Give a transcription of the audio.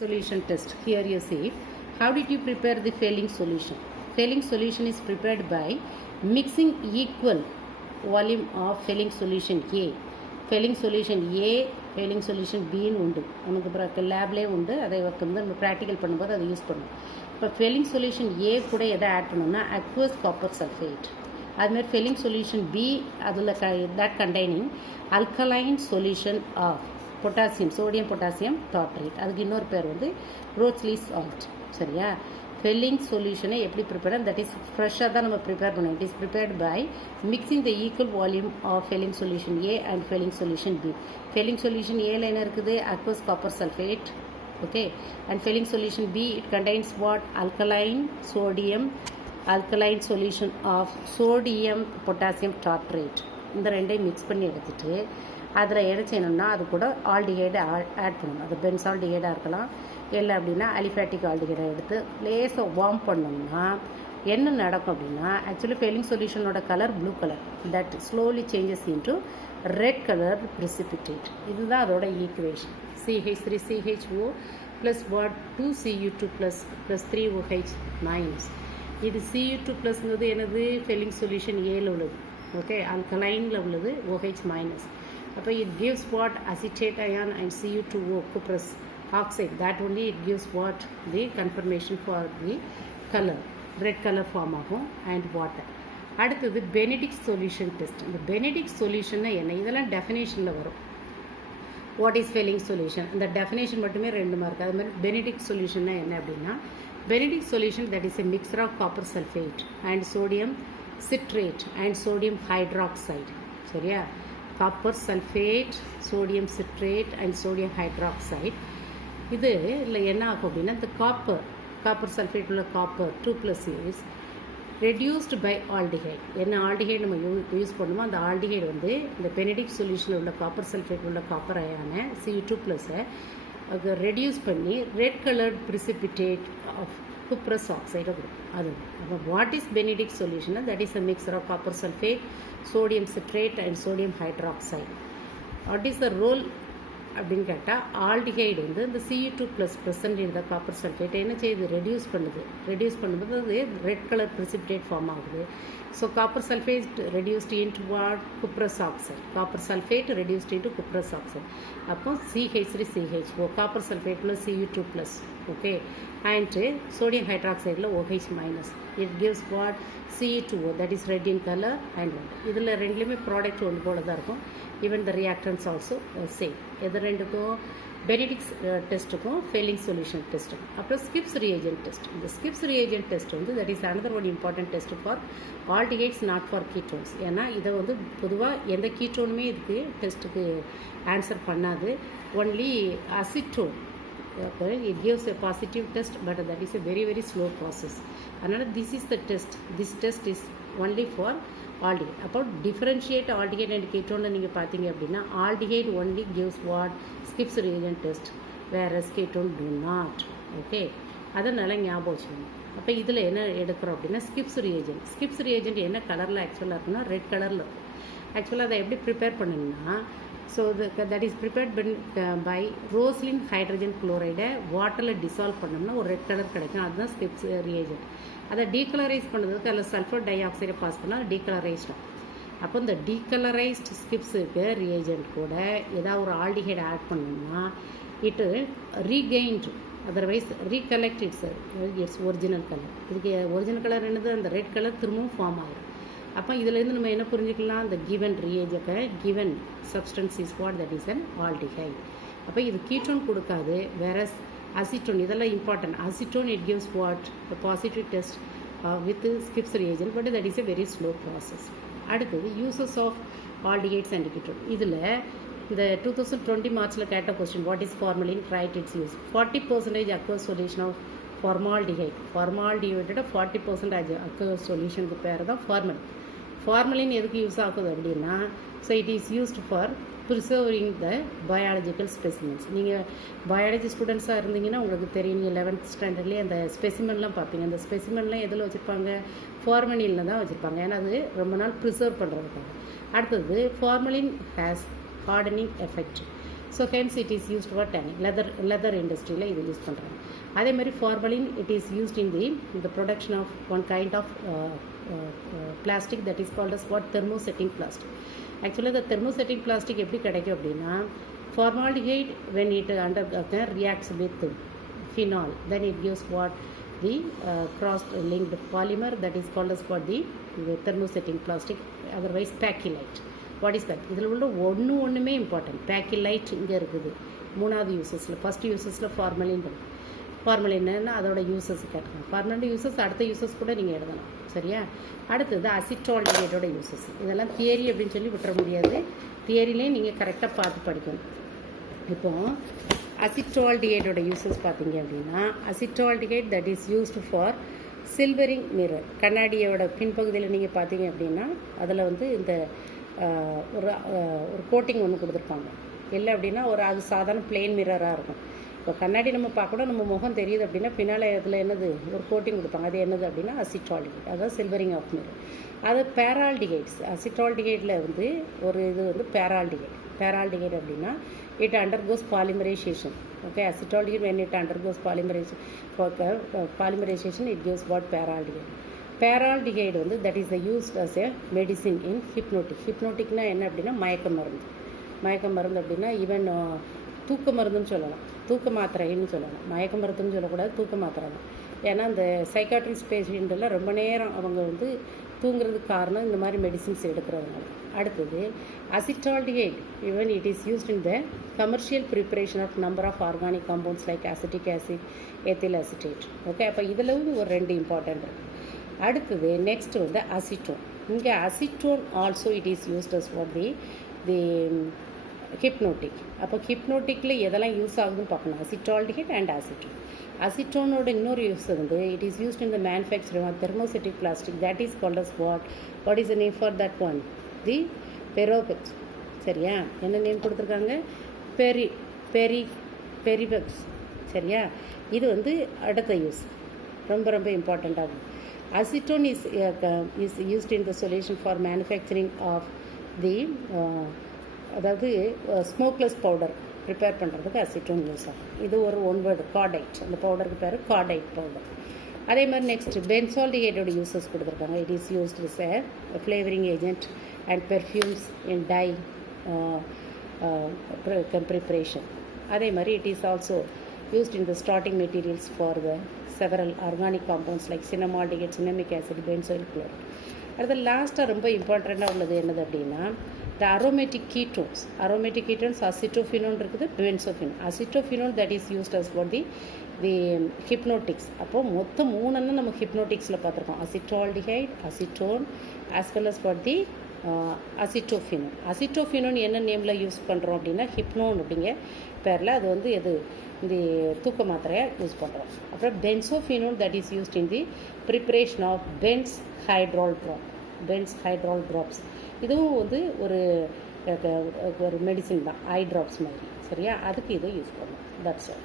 Solution test. Here you see, how did you prepare the failing solution? Failing solution is prepared by mixing equal volume of failing solution A. Failing solution A, failing solution B உண்டு. நமக்கு லேப்லேயே உண்டு. அதை வந்து நம்ம practical பண்ணும்போது அதை use பண்ணுவோம். இப்போ ஃபெயிலிங் சொல்யூஷன் ஏ கூட எதை ஆட் பண்ணோம்னா அக்வஸ் காப்பர் சல்ஃபேட். அதுமாதிரி ஃபெயிலிங் சொல்யூஷன் பி அதில் that containing alkaline solution of potassium, sodium potassium tartrate. அதுக்கு இன்னொரு பேர் வந்து ரோச்லி சால்ட். சரியா? ஃபெல்லிங் சொல்யூஷனை எப்படி ப்ரிப்பேர், தட் இஸ் ஃப்ரெஷ்ஷாக தான் நம்ம ப்ரிப்பேர் பண்ணுவோம். It is prepared by mixing the equal volume of Fehling solution A and Fehling solution B. Fehling solution ஏல என்ன இருக்குது? Aqueous copper sulphate. Okay. And Fehling solution B, it contains what? Alkaline sodium, alkaline solution of sodium potassium tartrate. இந்த ரெண்டையும் mix பண்ணி எடுத்துட்டு அதில் என்ன செய்யணும்னா அது கூட ஆல்டிஹைடு ஆட் பண்ணணும். அது பென்சால்டிஹைடாக இருக்கலாம், இல்லை அப்படின்னா அலிஃபேட்டிக் ஆல்டிஹைடை எடுத்து லேசாக வார்ம் பண்ணோம்னா என்ன நடக்கும் அப்படின்னா, ஆக்சுவலி ஃபெயிலிங் சொல்யூஷனோட colour blue colour, that slowly changes into red colour precipitate. இதுதான் அதோட equation. CH3CHO plus what 2Cu2 plus 3OH minus. இது Cu2 ப்ளஸ்ங்கிறது என்னது? ஃபெயிலிங் சொல்யூஷன் ஏல உள்ளது. ஓகே. அல்கலைனில் உள்ளது OH மைனஸ். அப்போ it gives what? Acetate ion and Cu2O cuprous oxide. That only it gives what? The confirmation for the color, red color form ஆகும் and water. அடுத்தது Benedict solution test. இந்த Benedict சொல்யூஷன்னா என்ன? இதெல்லாம் டெஃபினேஷனில் வரும். வாட் இஸ் ஃபெயிலிங் சொல்யூஷன், இந்த definition மட்டுமே 2 மார்க். அது மாதிரி பெனடிக்ட் சொல்யூஷன்னா என்ன அப்படின்னா, Benedict solution that is a mixture of copper sulphate and sodium citrate and sodium hydroxide. சரியா? Copper sulphate, sodium citrate and sodium hydroxide. இது இல்லை என்ன ஆகும் அப்படின்னா, இந்த காப்பர் சல்ஃபேட் உள்ள copper 2+ is reduced by aldehyde. என்ன ஆல்டிஹைடு நம்ம யூஸ் பண்ணுமோ அந்த ஆல்டிஹைடு வந்து இந்த பெனடிக் சொல்யூஷனில் உள்ள காப்பர் சல்ஃபேட் உள்ள காப்பர் அயான Cu2+-ஐ அது ரெடியூஸ் பண்ணி red coloured precipitate of cuprous oxide கொடுக்கும். அது அப்போ what is Benedict solution? That is a mixture of copper sulphate, sodium citrate and sodium hydroxide. What is the role அப்படின்னு கேட்டால், ஆல்டிஹைடு வந்து இந்த Cu2+ ப்ரெசன்ட் இந்த காப்பர் சல்ஃபேட் என்ன செய்யுது? ரெடியூஸ் பண்ணுது. ரெடியூஸ் பண்ணும்போது அது ரெட் கலர் precipitate ஃபார்ம் ஆகுது. So copper sulphate reduced into what? Cuprous oxide. Copper sulphate reduced into cuprous oxide. அப்போ CH3CHO காப்பர் சல்ஃபேட்டில் Cu2+, ஓகே, அண்ட் சோடியம் ஹைட்ராக்சைடில் OH minus. It gives what? Ce2O, that is red in colour and one. இதில் ரெண்டுலேயுமே product ஒன்று போல தான் இருக்கும். Even the reactants also same. எது ரெண்டுக்கும்? பெனடிக்ஸ் டெஸ்ட்டுக்கும் ஃபெயிலிங் சொல்யூஷன் டெஸ்ட்டுக்கும். அப்புறம் ஸ்கிப்ஸ் ரியேஜென்ட் டெஸ்ட். இந்த ஸ்கிப்ஸ் ரியேஜென்ட் டெஸ்ட் வந்து that is another one important test for aldehydes, not for ketones. ஏன்னா இதை வந்து பொதுவாக எந்த கீட்டோனுமே இதுக்கு டெஸ்ட்டுக்கு ஆன்சர் பண்ணாது. Only acetone it gives a positive test, but that is a very very slow process. Another, this is the test. This test is only for aldehyde. About differentiate aldehyde and ketone நீங்கள் பார்த்தீங்க அப்படின்னா, aldehyde only gives what? Skips reagent test, whereas ketone do not. Okay, அதனால் ஞாபகம் வச்சுக்கணும். அப்போ இதில் என்ன எடுக்கிறோம் அப்படின்னா ஸ்கிப்ஸ் ரியேஜென்ட். ஸ்கிப்ஸ் ரியேஜென்ட் என்ன கலரில் ஆக்சுவலாக இருக்குன்னா ரெட் கலரில் இருக்கும். ஆக்சுவலாக அதை எப்படி ப்ரிப்பேர் பண்ணணும்னா, so that is prepared by rosaniline hydrogen குளோரைடை வாட்டரில் டிசால்வ் பண்ணோம்னா ஒரு ரெட் கலர் கிடைக்கும். அதுதான் ஸ்கிப்ஸ் ரியேஜென்ட். அதை டீகலரைஸ் பண்ணுறதுக்கு அதில் சல்ஃபர் டை ஆக்சைடை பாஸ் பண்ணால் அது டீகலரைஸ்டும். அப்போ இந்த டீகலரைஸ்ட் ஸ்கிப்ஸுக்கு ரியேஜென்ட் கூட ஏதாவது ஒரு ஆல்டிஹைடை ஆட் பண்ணோம்னா it regained, otherwise recollect its original colour. இதுக்கு ஒரிஜினல் கலர் என்னது? அந்த ரெட் கலர் திரும்பவும் ஃபார்ம் ஆகும். அப்போ இதுலேருந்து நம்ம என்ன புரிஞ்சுக்கலாம்? இந்த கிவன் ரியேஜென்ட்டை given substance is what? That is an aldehyde. அப்போ இது கீட்டோன் கொடுக்காது. வேறஸ் அசிட்டோன், இதெல்லாம் important. Acetone it gives what? The positive test with Schiff's reagent, but that is a very slow process. அடுத்தது uses of aldehydes and ketone. இதில் இந்த 2020 மார்ச்சில் கேட்ட question, what is formalin? Write its use. 40% aqueous solution of formaldehyde. ஃபார்மால்டிஹைடோட 40% aqueous சொல்யூஷனுக்கு பேர் தான் formalin. Formalin எதுக்கு யூஸ் ஆகுது அப்படின்னா, so it is used for preserving the biological specimens. நீங்கள் பயாலஜி ஸ்டூடெண்ட்ஸாக இருந்தீங்கன்னா உங்களுக்கு தெரியும், நீங்கள் 11th ஸ்டாண்டர்ட்லேயே அந்த ஸ்பெசிமென்லாம் பார்ப்பீங்க. அந்த ஸ்பெசிமென்லாம் எதில் வச்சுருப்பாங்க? ஃபார்மலினில் தான் வச்சுருப்பாங்க. ஏன்னா அது ரொம்ப நாள் ப்ரிசர்வ் பண்ணுறதுக்காக. அடுத்தது formalin has hardening effect. So hence it is used for tanning leather இண்டஸ்ட்ரியில் இது யூஸ் பண்ணுறாங்க. அதே மாதிரி formalin it is used in the production of one kind of plastic that is called as what thermosetting plastic. Actually the thermosetting plastic எப்படி கிடைக்கும் அப்படின்னா formaldehyde when it reacts with phenol then it gives what the cross linked polymer that is called as what the thermosetting plastic, otherwise pacillite. What is that? இதில் உள்ள ஒன்றுமே important. பேக்கிலைட் இங்கே இருக்குது மூணாவது யூசஸில். First யூசஸில் formalin அதோட யூசஸ் கேட்கலாம். Formalin uses அடுத்த uses கூட நீங்கள் எழுதலாம். சரியா? அடுத்தது அசிட்டால்டிஹைடோட யூசஸ். இதெல்லாம் தியரி அப்படின்னு சொல்லி விட்டுற முடியாது. தியரிலே நீங்கள் கரெக்டாக பார்த்து படிக்கணும். இப்போ அசிட்டால்டிஹைடோட யூசஸ் பார்த்தீங்க அப்படின்னா acetaldehyde that is used for silvering mirror. கண்ணாடியோட பின்பகுதியில் நீங்கள் பார்த்தீங்க அப்படின்னா அதில் வந்து இந்த ஒரு கோட்டிங் ஒன்று கொடுத்துருப்பாங்க. இல்லை அப்படின்னா அது சாதாரண பிளெயின் மிரராக இருக்கும். இப்போ கண்ணாடி நம்ம பார்க்கணும், நம்ம முகம் தெரியுது அப்படின்னா பின்னால் அதில் என்னது ஒரு கோட்டிங் கொடுப்பாங்க. அது என்னது அப்படின்னா அசிட்டால்டிஹைட், அதாவது சில்வரிங் ஆஃப் மிரர். அது பேரால்டிஹைட்ஸ். அசிட்டால்டிஹைடில் வந்து ஒரு இது வந்து பேரால்டிஹைட் அப்படின்னா it undergoes polymerization. Okay, acetaldehyde when it undergoes polymerization it gives what paraldehyde. Paraldehyde வந்து that is used as a medicine in ஹிப்னோட்டிக்னா என்ன அப்படின்னா மயக்க மருந்து அப்படின்னா ஈவன் தூக்க மருந்துன்னு சொல்லலாம், தூக்க மாத்திரைன்னு சொல்லலாம். மயக்க மருந்துன்னு சொல்லக்கூடாது, தூக்க மாத்திரை தான். ஏன்னா இந்த சைக்காட்ரிஸ்ட் பேஷண்ட்டெல்லாம் ரொம்ப நேரம் அவங்க வந்து தூங்குறதுக்கு காரணம் இந்த மாதிரி மெடிசின்ஸ் எடுக்கிறதுனால. அடுத்தது acetaldehyde even it is used in the commercial preparation of number of organic compounds like acetic acid, ethyl acetate. Okay, அப்போ இதில் வந்து ஒரு 2 இம்பார்ட்டன்ட் இருக்குது. அடுத்தது நெக்ஸ்ட் வந்து அசிட்டோன். இங்கே acetone also it is used as for the hypnotic. அப்போ ஹிப்னோட்டிக்கில் எதெல்லாம் யூஸ் ஆகுதுன்னு பார்க்கணும். Acetaldehyde and acetone. அசிட்டோனோட இன்னொரு யூஸ் வந்து it is used in the manufacturing of thermosetting plastic that is called as what is the name for that one? The perspex. சரியா? என்ன name கொடுத்துருக்காங்க? பெரிபெக்ஸ். சரியா? இது வந்து அடுத்த யூஸ் ரொம்ப இம்பார்ட்டண்ட்டாகும். Acetone is used in the solution for manufacturing of the அதாவது smokeless powder prepare பண்ணுறதுக்கு அசிட்டோன் யூஸ் ஆகும். இது ஒரு ஒன் வேர்டு கார்டைட். அந்த பவுடருக்கு பேர் கார்டைட் பவுடர். அதே மாதிரி நெக்ஸ்ட் பென்சால்டிஹைடோட யூசஸ் கொடுத்துருக்காங்க. It is used is a flavouring agent and perfumes in dye preparation. அதே மாதிரி it is also used in the starting materials for the several organic compounds like cinnamaldehyde, cinnamic acid, benzoyl chloride. அடுத்த லாஸ்ட்டாக ரொம்ப இம்பார்ட்டண்ட்டாக உள்ளது என்னது அப்படின்னா the aromatic ketones. Acetophenone இருக்குது, பென்சோஃபினோன். Acetophenone that is used as for the hypnotics. அப்போது மொத்தம் 3 நம்ம ஹிப்னோட்டிக்ஸில் பார்த்துருக்கோம். Acetaldehyde, acetone as well as for the acetophenone என்ன நேமில் யூஸ் பண்ணுறோம் அப்படின்னா ஹிப்னோன் அப்படிங்க பேரில் அது வந்து இந்த தூக்க மாத்திரையாக யூஸ் பண்ணுறோம். அப்புறம் benzophenone that is used in the preparation of benzhydrol drops. இதுவும் வந்து ஒரு மெடிசின் தான், ஐ ட்ராப்ஸ் மாதிரி. சரியா? அதுக்கு இதை யூஸ் பண்ணுவோம். That's all.